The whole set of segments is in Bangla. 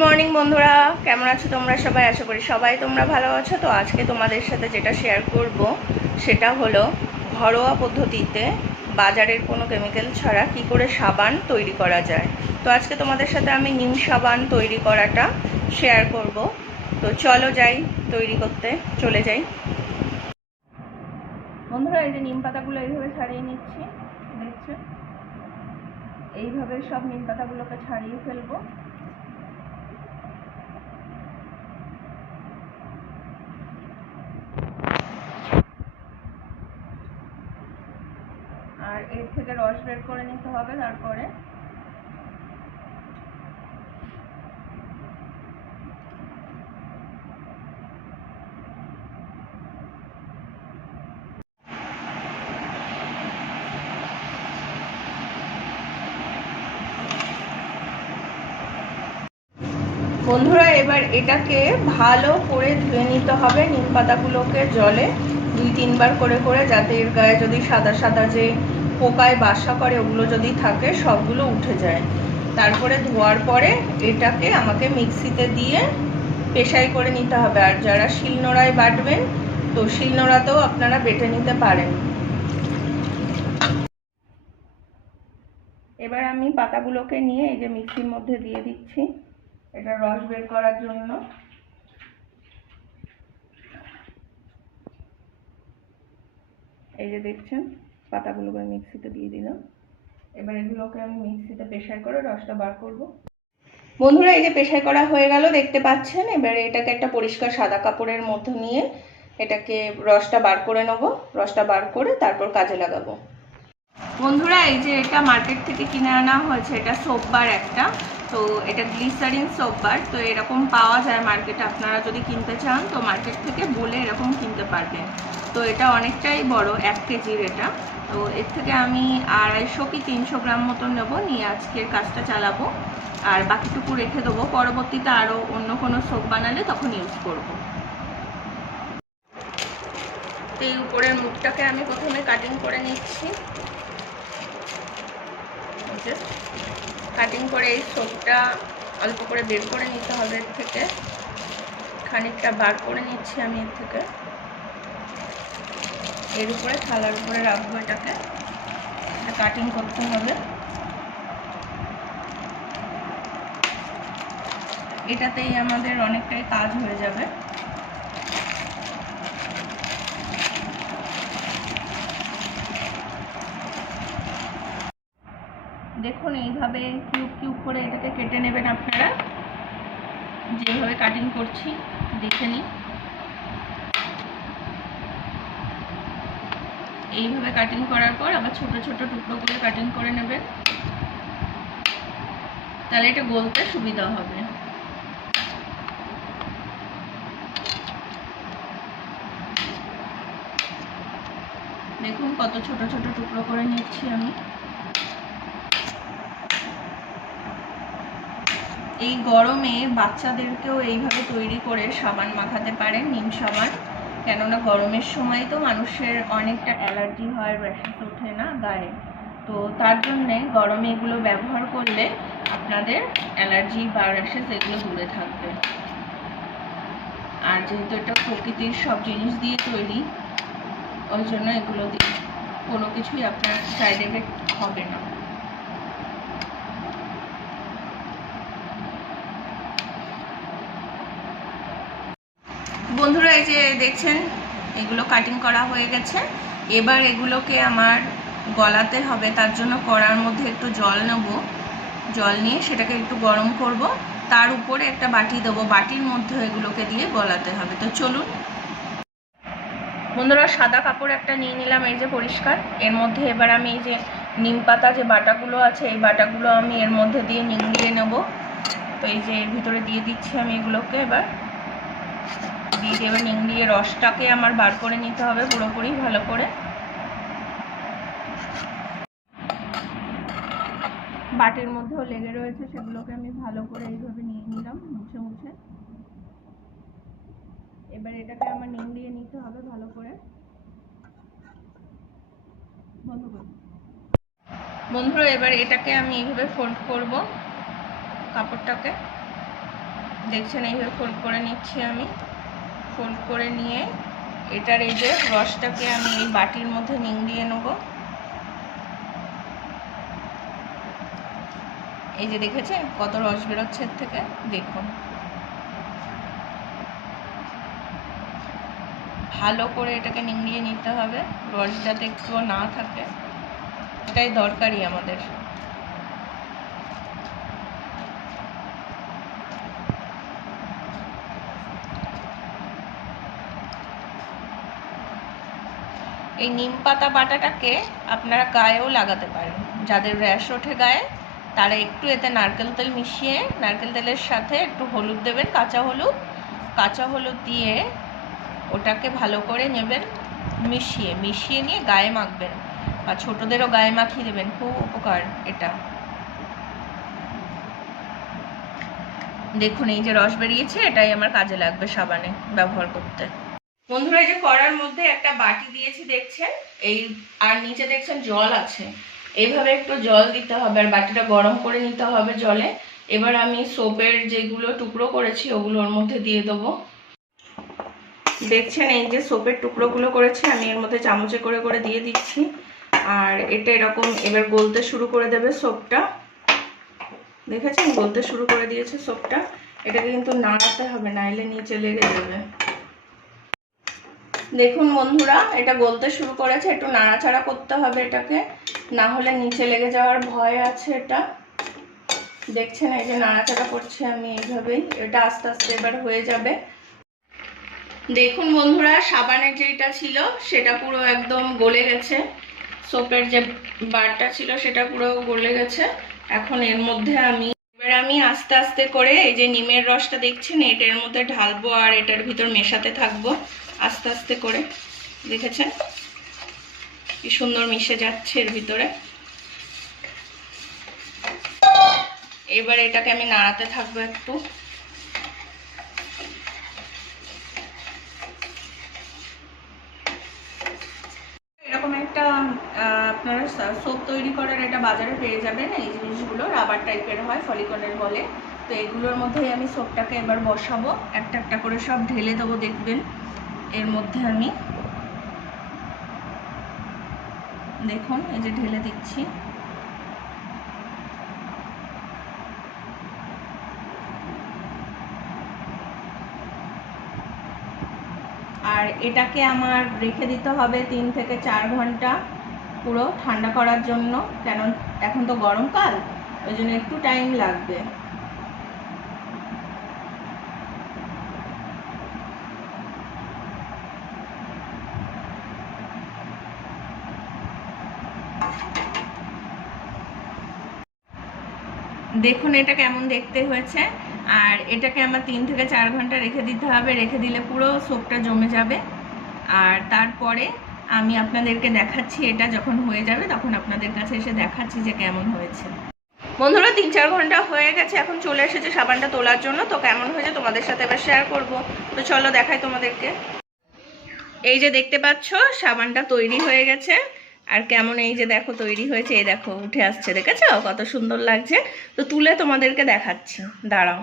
মর্নিং বন্ধুরা, কেমন আছো তোমরা সবাই? আশা করি সবাই তোমরা ভালো আছো। তো আজকে তোমাদের সাথে যেটা শেয়ার করব সেটা হলো ঘরোয়া পদ্ধতিতে বাজারের কোনো কেমিক্যাল ছাড়া কি করে সাবান তৈরি করা যায়। তো আজকে তোমাদের সাথে আমি নিম সাবান তৈরি করাটা শেয়ার করব। তো চলো যাই তৈরি করতে, চলে যাই। বন্ধুরা, এই যে নিম পাতাগুলো এইভাবে ছাড়িয়ে নিচ্ছি, দেখছো? এইভাবে সব নিম পাতাগুলোকে ছাড়িয়ে ফেলবো। আর এর থেকে রস বের করে নিতে হবে। তারপরে বন্ধুরা, এবার এটাকে ভালো করে ধুয়ে নিতে হবে নিম পাতাগুলোকে জলে 2-3 বার করে করে, যাতে এর গায়ে যদি সাদা সাদা যে পোকায় বাসা করে ওগুলো যদি থাকে সবগুলো উঠে যায়। তারপরে ধোয়ার পরে এটাকে আমাকে মিক্সিতে দিয়ে পেশাই করে নিতে হবে। আর যারা শিলনোড়ায় বাটবেন তো শিলনোড়াতেও আপনারা বেটে নিতে পারেন। এবার আমি পাতাগুলোকে নিয়ে এই যে মিক্সির মধ্যে দিয়ে দিচ্ছি এটা রস বের করার জন্য। এই যে দেখছেন পাতাগুলোকে মিক্সিতে দিয়ে দিলাম। এবার এগুলোকে আমি মিক্সিতে পেশাই করে রসটা বার করব। বন্ধুরা, এই যে পেশাই করা হয়ে গেল দেখতে পাচ্ছেন। এবারে এটাকে একটা পরিষ্কার সাদা কাপড়ের মধ্যে নিয়ে এটাকে রসটা বার করে নেব। রসটা বার করে তারপর কাজে লাগাবো। বন্ধুরা, এই যে এটা মার্কেট থেকে কিনে আনা হয়েছে, এটা সোপ বার একটা। তো এটা গ্লিসারিন সোপ বার। তো এরকম পাওয়া যায় মার্কেটে, আপনারা যদি কিনতে চান তো মার্কেট থেকে বলে এরকম কিনতে পারবেন। তো এটা অনেকটাই বড়, 1 কেজির এটা। তো এর থেকে আমি 250 কি 300 গ্রাম মতন নেব, নিয়ে আজকের কাজটা চালাবো। আর বাকিটুকু রেখে দেবো, পরবর্তীতে আরও অন্য কোনো সোপ বানালে তখন ইউজ করব। তো এই উপরের মুখটাকে আমি প্রথমে কাটিং করে নিচ্ছি। কাটিং করে এই সোপটা অল্প করে বের করে নিতে হবে। এর থেকে খানিকটা বার করে নিচ্ছি আমি এর থেকে। এর উপরে থালার উপরে রাখবো এটাকে, কাটিং করতে হবে। এটাতেই আমাদের অনেকটাই কাজ হয়ে যাবে। দেখুন এইভাবে কিউব কিউব করে এটাকে কেটে নেবেন আপনারা। যেভাবে কাটিং করছি দেখে নিন। এইভাবে কাটিং করার পর আবার ছোট ছোট টুকরো করে কাটিং করে নেবেন, তাহলে এটা গলতে সুবিধা হবে। দেখুন কত ছোট ছোট টুকরো করে নিচ্ছি আমি। এই গরমে বাচ্চাদেরকেও এইভাবে তৈরি করে সাবান মাখাতে পারেন, নিম সাবান। কেননা গরমের সময় তো মানুষের অনেকটা অ্যালার্জি হয়, র্যাশেস ওঠে না গায়ে। তো তার জন্যে গরমে এগুলো ব্যবহার করলে আপনাদের অ্যালার্জি বা র্যাশেস এগুলো দূরে থাকবে। আর যেহেতু এটা প্রকৃতির সব জিনিস দিয়ে তৈরি, ওই জন্য এগুলো দিয়ে কোনো কিছুই আপনার সাইড এফেক্ট হবে না। বন্ধুরা, এই যে দেখছেন এগুলো কাটিং করা হয়ে গেছে। এবার এগুলোকে আমার গলাতে হবে। তার জন্য কড়ার মধ্যে একটু জল নেব। জল নিয়ে সেটাকে একটু গরম করব, তার উপরে একটা বাটি দেবো, বাটির মধ্যে এগুলোকে দিয়ে গলাতে হবে। তো চলুন বন্ধুরা, সাদা কাপড় একটা নিয়ে নিলাম এই যে পরিষ্কার। এর মধ্যে এবার আমি এই যে নিম পাতা যে বাটাগুলো আছে এই বাটাগুলো আমি এর মধ্যে দিয়ে নিংড়িয়ে নেব। তো এই যে এর ভিতরে দিয়ে দিচ্ছি আমি এগুলোকে। এবার দিয়ে এবার নিংড়িয়ে রসটাকে আমার বার করে নিতে হবে পুরোপুরি ভালো করে। বাটির মধ্যেও লেগে রয়েছে, সেগুলোকে আমি ভালো করে এইভাবে নিয়ে নিলাম মুছে মুছে। এবার এটাকে আমার নিংড়িয়ে নিতে হবে ভালো করে। বন্ধুরা, এবার এটাকে আমি এইভাবে ফোল্ড করব কাপড়টাকে। দেখছেন এইভাবে ফোল্ড করে নিচ্ছি আমি। ফোল্ড করে নিয়ে এটার এই যে রসটাকে আমি এই বাটির মধ্যে নিংড়িয়ে নেব। এই যে দেখেছেন কত রস বেরোচ্ছে এর থেকে, দেখুন। ভালো করে এটাকে নিংড়িয়ে নিতে হবে, রস যাতে একটুও না থাকে, এটাই দরকারি আমাদের। এই নিম পাতা বাটাটাকে আপনারা গায়েও লাগাতে পারেন। যাদের র্যাশ ওঠে গায়ে তারা একটু এতে নারকেল তেল মিশিয়ে, নারকেল তেলের সাথে একটু হলুদ দেবেন, কাঁচা হলুদ দিয়ে ওটাকে ভালো করে নেবেন, মিশিয়ে নিয়ে গায়ে মাখবেন, বা ছোটদেরও গায়ে মাখিয়ে দেবেন, খুব উপকার এটা। দেখুন এই যে রস বেরিয়েছে, এটাই আমার কাজে লাগবে সাবানে ব্যবহার করতে। বন্ধুরা এই যে কড়ার মধ্যে একটা বাটি দিয়েছি দেখছেন, এই আর নিচে দেখছেন জল আছে, এইভাবে একটু জল দিতে হবে আর বাটিটা গরম করে নিতে হবে জলে। এবার আমি সোপের যেগুলো টুকরো করেছি ওগুলো ওর মধ্যে দিয়ে দেবো। দেখছেন এই যে সোপের টুকরোগুলো করেছি আমি এর মধ্যে চামচে করে করে দিয়ে দিচ্ছি। আর এটা এরকম এবার গলতে শুরু করে দেবে সোপটা। দেখেছেন গলতে শুরু করে দিয়েছে সোপটা। এটাকে কিন্তু নাড়াতে হবে, নাইলে নিচে লেগে যাবে। দেখুন বন্ধুরা এটা গলতে শুরু করেছে, একটু নাড়াচাড়া করতে হবে এটাকে, না হলে নিচে লেগে যাওয়ার ভয় আছে এটা। দেখছেন এই যে নাড়াচাড়া করছি আমি এইভাবেই, এটা আস্তে আস্তে এবার হয়ে যাবে। দেখুন বন্ধুরা সাবানের যেটা ছিল সেটা পুরো একদম গলে গেছে, সোপের যে বারটা ছিল সেটা পুরো গলে গেছে। এখন এর মধ্যে আমি আস্তে আস্তে করে এই যে নিমের রসটা দেখছেন এটা এর মধ্যে ঢালবো আর এটার ভিতর মেশাতে থাকবো আস্তে আস্তে করে। দেখেছেন কি সুন্দর মিশে যাচ্ছে এর ভিতরে। এবার এটাকে আমি নাড়াতে থাকবো একটু। এরকম একটা আপনারা সোপ তৈরি করার এটা বাজারে পেয়ে যাবেন। এই জিনিসগুলো রাবার টাইপের হয়, ফলিকনের বলে। তো এগুলোর মধ্যে আমি সোপটাকে এবার বসাবো, একটা একটা করে সব ঢেলে দেবো। দেখবেন এর মধ্যে আমি দেখুন এই যে ঢেলে দিচ্ছি। আর এটাকে আমার রেখে দিতে হবে 3 থেকে 4 ঘন্টা পুরো ঠান্ডা করার জন্য, কেন এখন তো গরমকাল, ওই জন্য একটু টাইম লাগবে। দেখুন এটা কেমন দেখতে হয়েছে। আর এটাকে আমার 3 থেকে 4 ঘন্টা রেখে দিতে হবে, রেখে দিলে পুরো সোপটা জমে যাবে। আর তারপরে আমি আপনাদেরকে দেখাচ্ছি, এটা যখন হয়ে যাবে তখন আপনাদের কাছে এসে দেখাচ্ছি যে কেমন হয়েছে। বন্ধুরা 3-4 ঘন্টা হয়ে গেছে, এখন চলে এসেছে সাবানটা তোলার জন্য। তো কেমন হয়েছে তোমাদের সাথে এবার শেয়ার করব। তো চলো দেখাই তোমাদেরকে। এই যে দেখতে পাচ্ছ সাবানটা তৈরি হয়ে গেছে, আর কেমন এই যে দেখো তৈরি হয়েছে, এই দেখো উঠে আসছে, দেখেছো কত সুন্দর লাগছে। তো তুলে তোমাদেরকে দেখাচ্ছি, দাঁড়াও।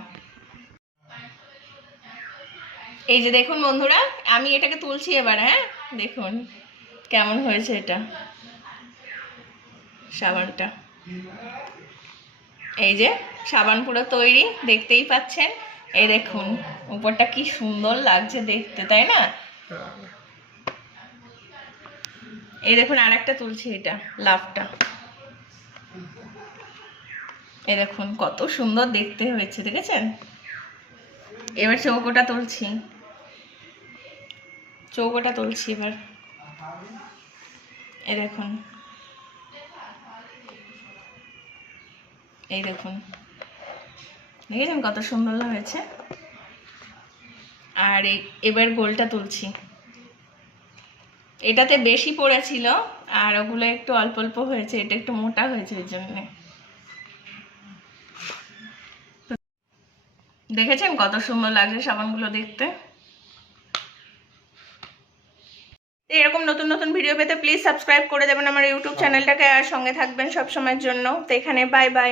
এই যে দেখুন বন্ধুরা আমি এটাকে তুলছি এবার। হ্যাঁ দেখুন কেমন হয়েছে এটা সাবানটা। এই যে সাবান পুরো তৈরি, দেখতেই পাচ্ছেন। এই দেখুন উপরটা কি সুন্দর লাগছে দেখতে, তাই না? এই দেখুন আরেকটা তুলছি, এটা লাভটা। এই দেখুন কত সুন্দর দেখতে হয়েছে, দেখেছেন? এবার চৌকোটা তুলছি, এবার। এই দেখুন, এই দেখুন দেখেছেন কত সুন্দর হয়েছে। আর এবার গোলটা তুলছি, এটাতে বেশি পড়েছিল আর ওগুলো একটু অল্প অল্প হয়েছে, এটা একটু মোটা হয়েছে এর জন্য। দেখেছেন কত সুন্দর লাগছে সাবানগুলো দেখতে। এরকম নতুন নতুন ভিডিও পেতে প্লিজ সাবস্ক্রাইব করে দেবেন আমার ইউটিউব চ্যানেলটাকে, আর সঙ্গে থাকবেন সব সময়ের জন্য। তো এখানে বাই বাই।